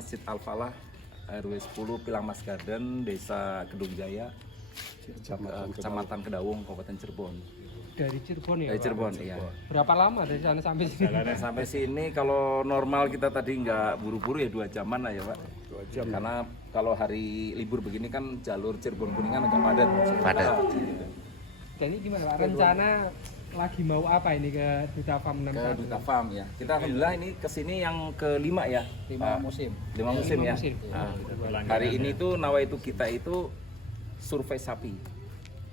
Masjid Al-Falah RW 10 Pilang Mas Garden, Desa Kedung Jaya, Kecamatan Kedawung, Kabupaten Cirebon. Dari Cirebon ya? Dari Cirebon, iya. Berapa lama dari sana sampai sini? Sampai sini kalau normal kita tadi nggak buru-buru ya 2 jaman lah ya Pak. 2 jam. Karena kalau hari libur begini kan jalur Cirebon Kuningan agak padat. Dan ini gimana Pak? Rencana lagi mau apa ini ke Duta Farm 61? Ke Duta Farm ya. Kita alhamdulillah ini kesini yang kelima ya. 5 musim. 5 musim ya. musim. Nah, hari ini tuh nawaitu kita itu survei sapi.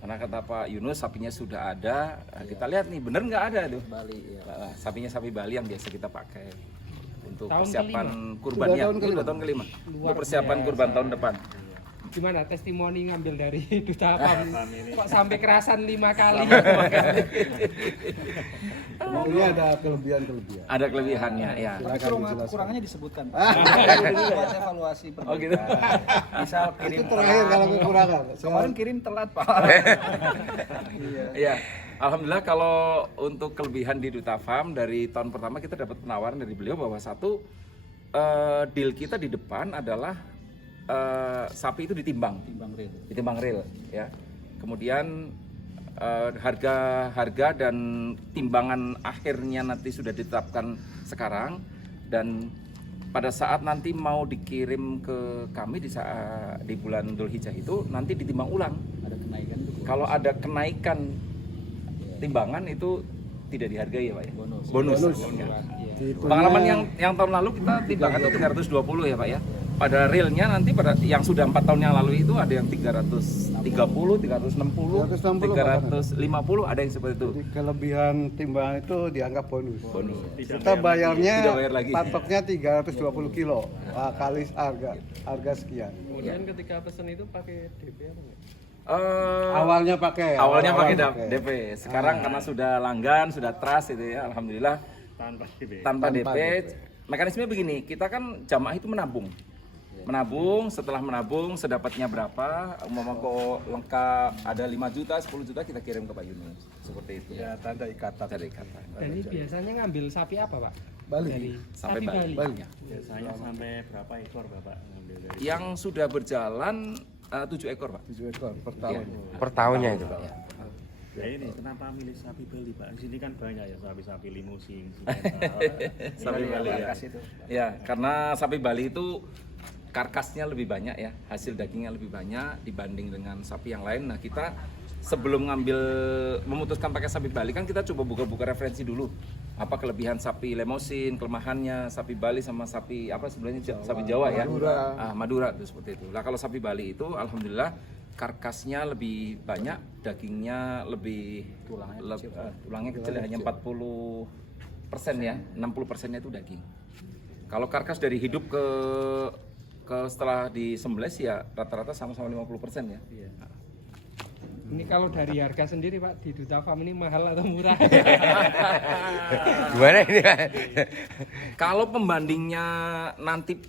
Karena kata Pak Yunus sapinya sudah ada. Nah, kita lihat nih bener nggak ada tuh. Bali ya. Nah, sapinya sapi Bali yang biasa kita pakai untuk Tahun persiapan kelima. kurban ya. Udah tahun kelima. Untuk persiapan kurban tahun depan. Gimana testimoni ngambil dari Duta Farm? Kok sampai kerasan 5 kali? Ini ada kelebihan-kelebihan. Ada kelebihannya ya. Kekurangannya disebutkan. Buat evaluasi perbaikan. Oh gitu. Misal kirim Itu terakhir kalau kekurangan. Kemarin kirim telat Pak. Iya. Alhamdulillah kalau untuk kelebihan di Duta Farm dari tahun pertama kita dapat penawaran dari beliau bahwa satu deal kita di depan adalah sapi itu ditimbang real ya. Kemudian harga dan timbangan akhirnya nanti sudah ditetapkan sekarang, dan pada saat nanti mau dikirim ke kami di bulan Dzulhijjah itu nanti ditimbang ulang. Ada kenaikan tuh. Kalau ada kenaikan timbangan itu tidak dihargai ya Pak ya. Bonus. Ya. Pengalaman yang tahun lalu kita timbangan itu 320 ya Pak ya. Pada realnya nanti yang sudah 4 tahun yang lalu itu ada yang 330, 360, 350, ada yang seperti itu. Jadi kelebihan timbangan itu dianggap bonus. Tidak Kita bayarnya bayar lagi. patoknya 320 kilo kali harga sekian. Kemudian ketika pesen itu pakai DP apa enggak? Awalnya pakai DP. Sekarang karena sudah langgan, sudah trust itu ya, alhamdulillah tanpa DP. Mekanisme begini, kita kan jamaah itu menabung, setelah menabung sedapatnya berapa, umpama kok lengkap ada 5 juta, 10 juta kita kirim ke Pak Yunus, seperti itu. Ya, tanda ikatan. Dan ini biasanya ngambil sapi apa Pak? Bali. Sampai sapi Bali. Bali. Biasanya sampai berapa ekor Bapak ngambil dari? Yang sudah berjalan 7 ekor Pak. 7 ekor per tahun. Per tahunnya itu. Ya ini kenapa milih sapi Bali Pak? Di sini kan banyak ya sapi-sapi limusin, Sapi Bali ya. Ya, karena sapi Bali itu karkasnya lebih banyak ya, hasil dagingnya lebih banyak dibanding dengan sapi yang lain. Nah, kita sebelum memutuskan pakai sapi Bali kan kita coba buka-buka referensi dulu. Apa kelebihan sapi Lemosin, kelemahannya sapi Bali sama sapi apa sebenarnya sapi Jawa ya? Madura itu seperti itu. Nah, kalau sapi Bali itu alhamdulillah karkasnya lebih banyak, dagingnya lebih tulangnya kecil ya, hanya 40% ya, 60%-nya itu daging. Kalau karkas dari hidup ke setelah disembelih ya rata-rata sama-sama 50% ya. Ini kalau dari harga sendiri Pak di Duta Farm ini mahal atau murah? Gimana ini? Kalau pembandingnya nanti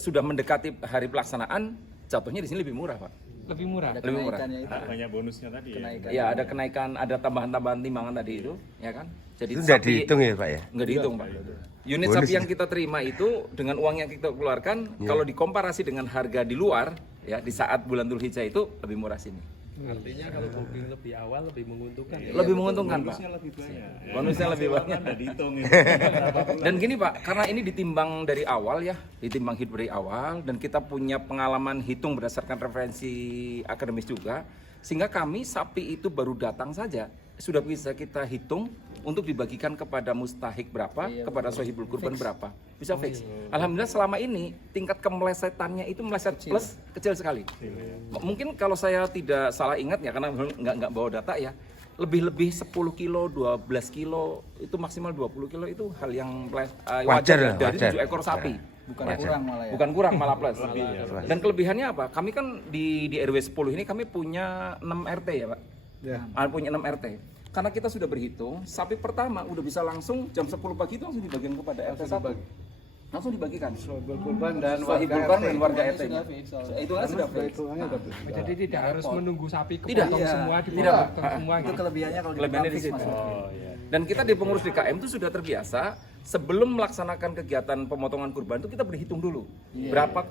sudah mendekati hari pelaksanaan, jatuhnya di sini lebih murah Pak. Lebih murah. Lebih murah. Banyak bonusnya tadi ya. Ya ada kenaikan, ada tambahan-tambahan timbangan tadi itu, ya kan? Jadi Itu sudah dihitung ya Pak ya? Nggak dihitung Pak. Unit sapi yang kita terima itu dengan uang yang kita keluarkan, kalau dikomparasi dengan harga di luar, ya di saat bulan Dzulhijjah itu lebih murah sini. Artinya kalau booking lebih awal lebih menguntungkan. Lebih menguntungkan Pak. Bonusnya lebih banyak. Bonusnya lebih banyak. Kan udah dihitung itu. Dan gini Pak, karena ini ditimbang dari awal ya, ditimbang hidup dari awal, dan kita punya pengalaman hitung berdasarkan referensi akademis juga, sehingga kami sapi itu baru datang saja sudah bisa kita hitung untuk dibagikan kepada mustahik berapa, kepada sohibul kurban berapa, bisa fix. Alhamdulillah selama ini tingkat kemelesetannya itu meleset plus kecil sekali. Mungkin kalau saya tidak salah ingat ya, karena nggak bawa data ya, lebih 10 kilo, 12 kilo, itu maksimal 20 kilo itu hal yang wajar dari 7 ekor sapi. Bukan kurang malah plus. Dan kelebihannya apa? Kami kan di RW 10 ini kami punya 6 RT ya Pak. Punya 6 RT. Karena kita sudah berhitung, sapi pertama udah bisa langsung jam 10 pagi itu langsung dibagikan kepada RT 1. Langsung dibagikan. Sohibul kurban dan warga RT. Itu kan sudah fix. Jadi tidak harus menunggu sapi Tidak. kepotong semua, Tidak. dipotong semua. Itu kelebihannya kalau Kelebihannya di fix, situ. Mas. Dan kita di pengurus DKM itu sudah terbiasa sebelum melaksanakan kegiatan pemotongan kurban itu kita berhitung dulu berapa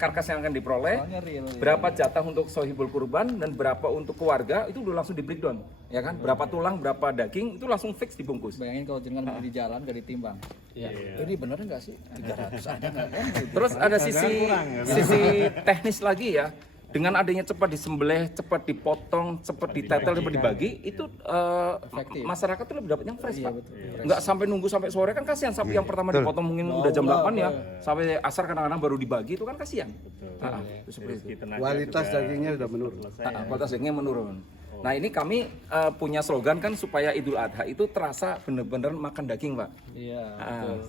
karkas yang akan diperoleh, Soalnya real, ya. berapa jatah untuk sohibul kurban dan berapa untuk keluarga, itu udah langsung di breakdown, ya kan? Berapa tulang, berapa daging, itu langsung fix dibungkus. Bayangin kalau jenengan beli di jalan gak ditimbang. Jadi bener nggak sih 300 ada nggak kan? Terus ada sisi teknis lagi ya. Dengan adanya cepat disembelih, cepat dipotong, cepat ditetel, cepat dibagi, itu masyarakat tuh lebih dapat yang fresh, Pak. Nggak sampai nunggu sampai sore, kan kasihan sapi yang pertama dipotong mungkin udah jam 8 ya, sampai asar kadang-kadang baru dibagi, itu kan kasihan. Itu seperti itu. Kualitas dagingnya sudah menurun. Kualitas dagingnya menurun. Nah ini kami punya slogan kan supaya Idul Adha itu terasa benar-benar makan daging, Pak. Iya.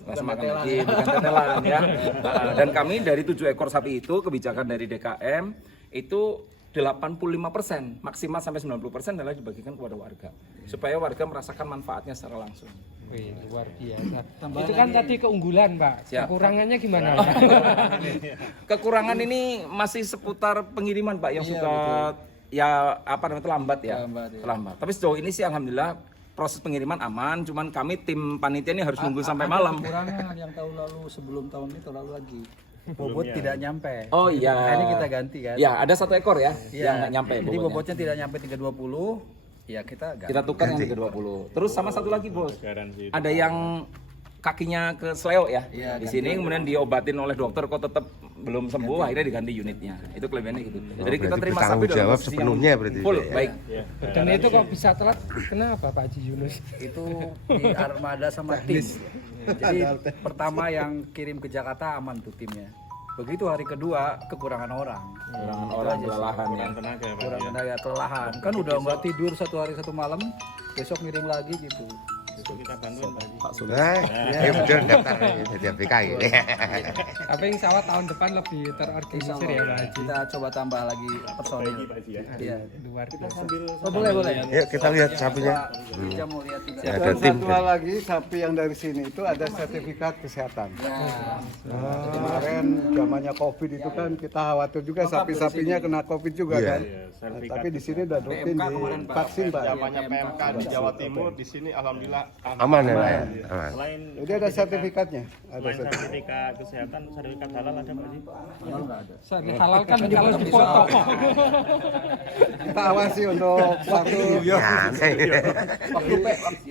Terasa makan daging, bukan tetelan ya. Dan kami dari 7 ekor sapi itu, kebijakan dari DKM itu 85%, maksimal sampai 90% adalah dibagikan kepada warga. Supaya warga merasakan manfaatnya secara langsung. Wih, luar biasa. Itu kan tadi keunggulan, Pak. Siap. Kekurangannya gimana, Pak? Kekurangan ini masih seputar pengiriman, Pak, yang suka ya apa namanya terlambat ya. Terlambat. Tapi sejauh ini sih alhamdulillah proses pengiriman aman, cuman kami tim panitia ini harus nunggu sampai malam. Kekurangan yang tahun lalu sebelum tahun ini tahun lalu lagi. Bobot tidak nyampe. Oh iya. Nah, ini kita ganti kan. Ya, ada 1 ekor ya yang nggak nyampe Jadi bobotnya. bobotnya tidak nyampe 320. Ya kita ganti. Kita tukar yang 320. Terus sama satu lagi, Bos. Garansi. Ada yang kakinya kesleo ya. Iya, Di sini kemudian diobatin oleh dokter kok tetap belum sembuh, akhirnya diganti unitnya. Itu kelebihannya gitu. Jadi kita berarti terima bertanggung sapi dalam jawab posisi sepenuhnya yang berarti, full. Pak, ya? Baik. Dan itu kok bisa telat? Kenapa, Pak Haji Yunus? Itu di armada sama tim. Jadi pertama yang kirim ke Jakarta aman tuh timnya. Begitu hari kedua kekurangan orang. Kekurangan orang, kelelahan ya. Tenaga ya, Pak. Kurang tenaga kelelahan. Kan udah nggak tidur 1 hari 1 malam, besok ngirim lagi gitu. Besok kita bantuin Pak Haji. Pak Sul. Ya betul daftar jadi APK gitu. Apa yang sawah tahun depan lebih terorganisir ya, Pak Haji? Kita coba tambah lagi personil. Pak Haji ya. Iya. Luar biasa. Oh, boleh. Yuk kita lihat sapinya. Kita mau lihat juga. Ada Dan tim. satu hal lagi, sapi yang dari sini itu ada sertifikat kesehatan. Kemarin zamannya COVID itu kan kita khawatir juga sapi-sapinya kena COVID juga Iya. kan. sertifikat. Tapi di sini udah rutin di vaksin, Pak. Zamannya PMK di Jawa Timur, di sini alhamdulillah Aman ya, Pak, ya? Aman. Selain Jadi ada sertifikatnya. Ada selain sertifikat. sertifikat kesehatan, sertifikat halal ada Pak Haji? Halalkan kalau dipotong. Kita awasi untuk waktu Ya, aneh. Waktu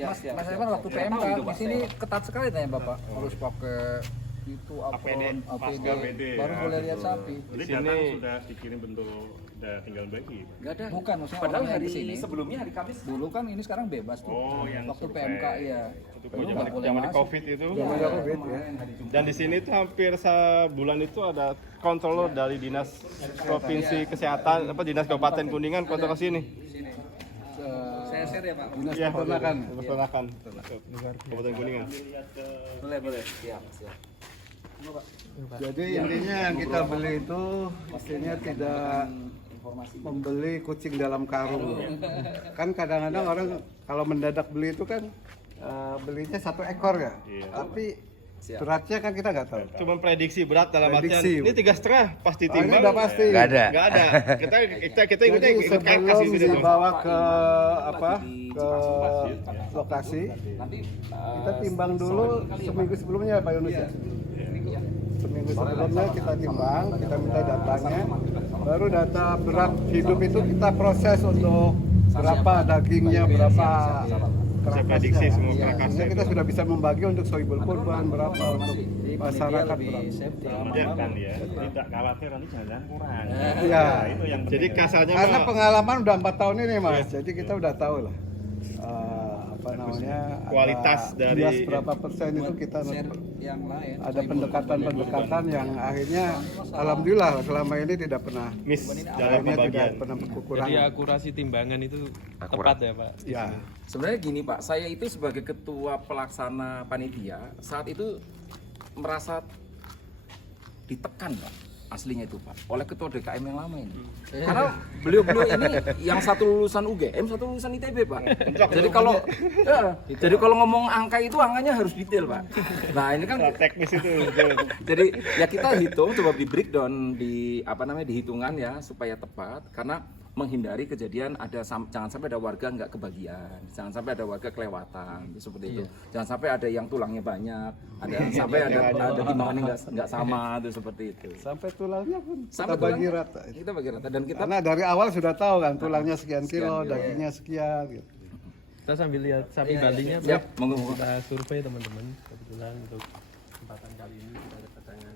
Mas Evan waktu PMK di sini ketat sekali tanya Bapak. Harus pakai itu apron, APD, baru boleh lihat sapi. Jadi data sudah dikirim bentuk udah tinggal bagi. Enggak ada. Bukan, maksudnya Padahal orangnya hari di sini. sebelumnya hari Kamis Dulu kan ini sekarang bebas tuh. Oh, yang waktu survei. PMK iya. itu Dulu nggak boleh zaman masuk. COVID itu. ada COVID ya. Dan di sini tuh hampir sebulan itu ada kontrol dari dinas provinsi kesehatan apa dinas kabupaten Kuningan kontrol ke sini. Saya share ya Pak. Dinas Iya, peternakan. peternakan. Kabupaten Kuningan. Boleh. Jadi intinya yang kita beli itu pastinya tidak membeli kucing dalam karung. Kan kadang-kadang orang kalau mendadak beli itu kan belinya 1 ekor ya. Tapi beratnya kan kita nggak tahu. Cuma prediksi berat dalam artian Prediksi. ini 3,5 pasti Oh, ini timbang. udah pasti. Nggak ada. Nggak ada. Kita ikutnya Jadi ikut KMK sebelum sih itu. dibawa ke ke lokasi, kita timbang dulu seminggu sebelumnya Pak Yunus ya. Seminggu sebelumnya kita timbang, kita minta datanya, baru data berat hidup itu kita proses untuk berapa dagingnya, berapa Bisa prediksi semua Iya, kerakasnya sehingga kita itu. sudah bisa membagi untuk sohibul kurban berapa untuk masyarakat lebih berapa. safety. Kemudian kan ya, tidak khawatir nanti jangan kurang. Iya. Nah, itu yang Jadi penting. kasarnya Karena mah pengalaman udah 4 tahun ini Mas, jadi kita udah tahu lah apa namanya Kualitas ada dari- bias berapa persen itu kita Share yang lain. ada pendekatan-pendekatan yang akhirnya alhamdulillah selama ini tidak pernah miss dalam akhirnya tidak pembagian. pernah Jadi kekurangan. akurasi timbangan itu Akurat. tepat ya Pak? Ya, Sebenarnya gini Pak, saya itu sebagai ketua pelaksana panitia saat itu merasa ditekan Pak, aslinya itu Pak, oleh ketua DKM yang lama ini. Karena beliau-beliau ini yang satu lulusan UGM, satu lulusan ITB Pak. Jadi kalau jadi kalau ngomong angka itu angkanya harus detail Pak. Nah ini kan Teknis itu. jadi ya kita hitung, coba di breakdown di apa namanya di hitungan ya supaya tepat karena menghindari kejadian jangan sampai ada warga nggak kebagian, jangan sampai ada warga kelewatan seperti itu, jangan sampai ada yang tulangnya banyak, sampai ada timbangannya nggak sama itu seperti itu. Sampai tulangnya pun Sampai kita bagi tulangnya, rata. kita bagi rata dan kita Karena dari awal sudah tahu kan tulangnya sekian kilo, kilo. dagingnya sekian gitu. Kita sambil lihat sapi Balinya, siap, monggo. kita survei teman-teman kebetulan untuk kesempatan kali ini kita ada kedatangan